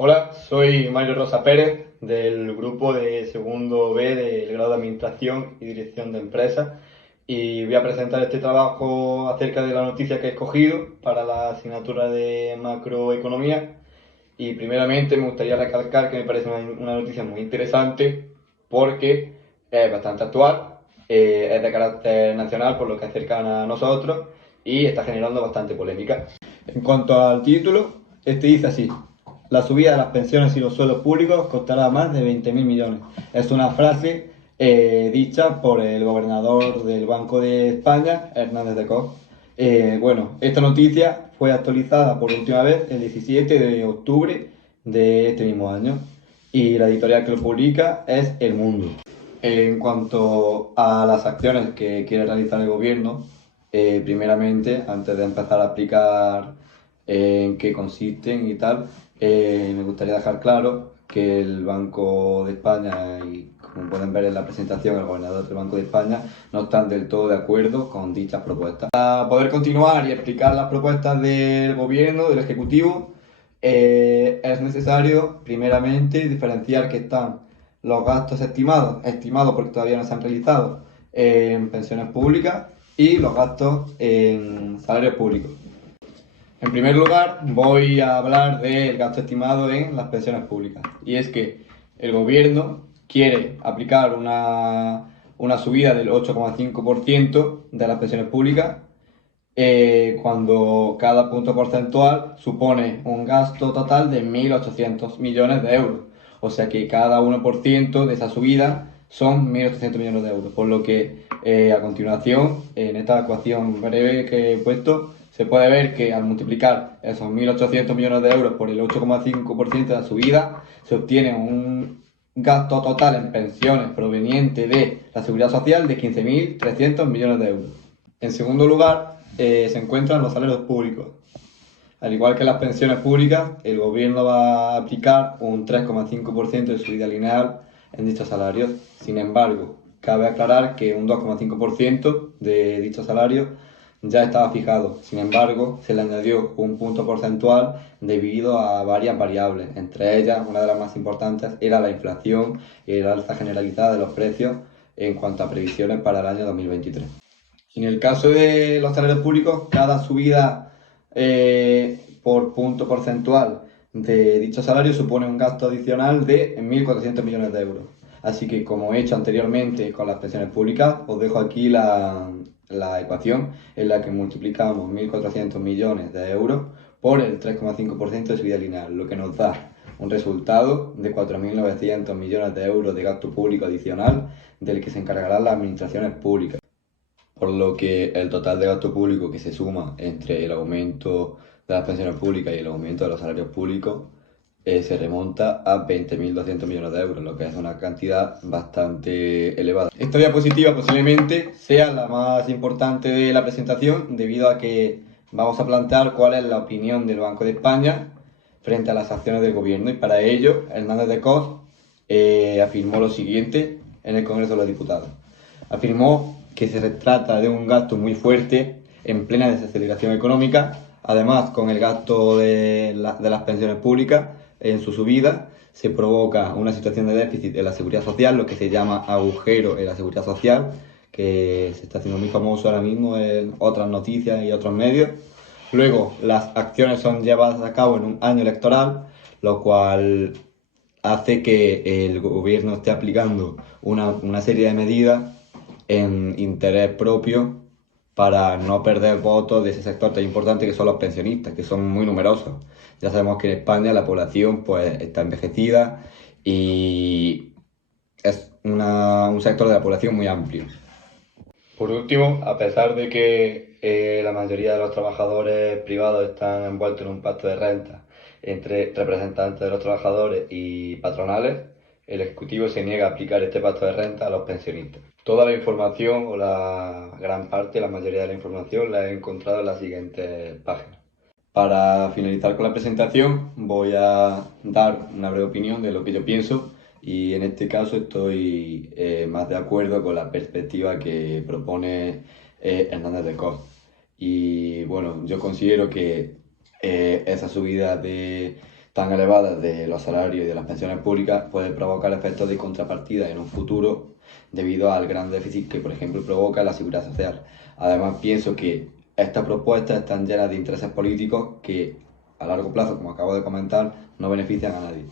Hola, soy Mario Rosa Pérez del grupo de segundo B del grado de Administración y Dirección de Empresas y voy a presentar este trabajo acerca de la noticia que he escogido para la asignatura de macroeconomía. Y primeramente me gustaría recalcar que me parece una noticia muy interesante porque es bastante actual, es de carácter nacional por lo que es cercana a nosotros y está generando bastante polémica. En cuanto al título, este dice así: la subida de las pensiones y los sueldos públicos costará más de 20.000 millones. Es una frase dicha por el gobernador del Banco de España, Hernández de Cos. Bueno, esta noticia fue actualizada por última vez el 17 de octubre de este mismo año y la editorial que lo publica es El Mundo. En cuanto a las acciones que quiere realizar el gobierno, primeramente, antes de empezar a explicar en qué consisten y tal, me gustaría dejar claro que el Banco de España y, como pueden ver en la presentación, el gobernador del Banco de España no están del todo de acuerdo con dichas propuestas. Para poder continuar y explicar las propuestas del gobierno, del Ejecutivo, es necesario, primeramente, diferenciar que están los gastos estimados porque todavía no se han realizado, en pensiones públicas y los gastos en salarios públicos. En primer lugar, voy a hablar del gasto estimado en las pensiones públicas. Y es que el gobierno quiere aplicar una subida del 8,5% de las pensiones públicas cuando cada punto porcentual supone un gasto total de 1.800 millones de euros. O sea que cada 1% de esa subida son 1.800 millones de euros. Por lo que a continuación, en esta ecuación breve que he puesto, se puede ver que al multiplicar esos 1.800 millones de euros por el 8,5% de la subida, se obtiene un gasto total en pensiones proveniente de la Seguridad Social de 15.300 millones de euros. En segundo lugar, se encuentran los salarios públicos. Al igual que las pensiones públicas, el gobierno va a aplicar un 3,5% de subida lineal en dichos salarios. Sin embargo, cabe aclarar que un 2,5% de dichos salarios ya estaba fijado. Sin embargo, se le añadió un punto porcentual debido a varias variables. Entre ellas, una de las más importantes era la inflación y el alza generalizada de los precios en cuanto a previsiones para el año 2023. En el caso de los salarios públicos, cada subida por punto porcentual de dicho salario supone un gasto adicional de 1.400 millones de euros. Así que, como he hecho anteriormente con las pensiones públicas, os dejo aquí la ecuación en la que multiplicamos 1.400 millones de euros por el 3,5% de subida lineal, lo que nos da un resultado de 4.900 millones de euros de gasto público adicional del que se encargarán las administraciones públicas. Por lo que el total de gasto público que se suma entre el aumento de las pensiones públicas y el aumento de los salarios públicos se remonta a 20.200 millones de euros, lo que es una cantidad bastante elevada. Esta diapositiva posiblemente sea la más importante de la presentación debido a que vamos a plantear cuál es la opinión del Banco de España frente a las acciones del gobierno, y para ello Hernández de Cos afirmó lo siguiente en el Congreso de los Diputados. Afirmó que se trata de un gasto muy fuerte en plena desaceleración económica. Además, con el gasto de las pensiones públicas en su subida, se provoca una situación de déficit en la seguridad social, lo que se llama agujero en la seguridad social, que se está haciendo muy famoso ahora mismo en otras noticias y otros medios. Luego, las acciones son llevadas a cabo en un año electoral, lo cual hace que el gobierno esté aplicando una serie de medidas en interés propio para no perder votos de ese sector tan importante que son los pensionistas, que son muy numerosos. Ya sabemos que en España la población pues está envejecida y es un sector de la población muy amplio. Por último, a pesar de que la mayoría de los trabajadores privados están envueltos en un pacto de renta entre representantes de los trabajadores y patronales, el Ejecutivo se niega a aplicar este pacto de renta a los pensionistas. Toda la información, o la gran parte, la mayoría de la información, la he encontrado en las siguientes páginas. Para finalizar con la presentación, voy a dar una breve opinión de lo que yo pienso, y en este caso estoy más de acuerdo con la perspectiva que propone Hernández de Cos. Y bueno, yo considero que esa subida de tan elevadas de los salarios y de las pensiones públicas puede provocar efectos de contrapartida en un futuro debido al gran déficit que, por ejemplo, provoca la seguridad social. Además, pienso que estas propuestas están llenas de intereses políticos que, a largo plazo, como acabo de comentar, no benefician a nadie.